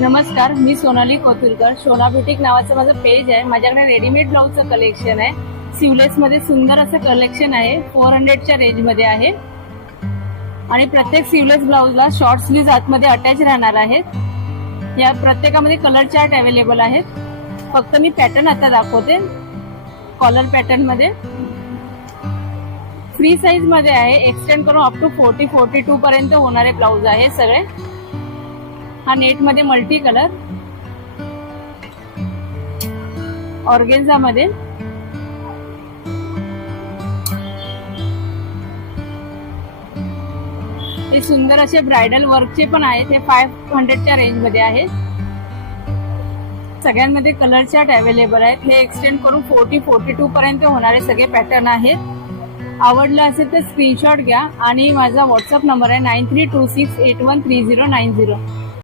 नमस्कार, मी सोनाली कोथुरकर. शोना ब्युटिक नावाचं माझं पेज आहे. माझ्याकडे रेडीमेड ब्लाऊजचं कलेक्शन आहे. सिवलेस मध्ये सुंदर असं कलेक्शन आहे. 400च्या रेंजमध्ये आहे आणि प्रत्येक सिवलेस ब्लाऊजला शॉर्ट स्लीव्ज आतमध्ये अटॅच राहणार आहेत. या प्रत्येकामध्ये कलर चार्ट अवेलेबल आहेत. फक्त मी पॅटर्न आता दाखवते. कॉलर पॅटर्न मध्ये फ्री साईज मध्ये आहे. एक्सटेंड करून अप टू 40-42 पर्यंत होणारे ब्लाऊज आहे सगळे. हा नेट मध्ये मल्टी कलर ऑर्गेन्झा मध्ये हे सुंदर असे ब्रायडल वर्कचे पण आहेत. हे 500च्या रेंज मध्ये आहेत. सगळ्यांमध्ये कलर चार्ट अवेलेबल आहेत. हे एक्सटेंड करून 40-42 पर्यंत होणारे सगळे पॅटर्न आहेत. आवडलं असेल तर स्क्रीनशॉट घ्या आणि माझा व्हॉट्सअप नंबर आहे 9326813090.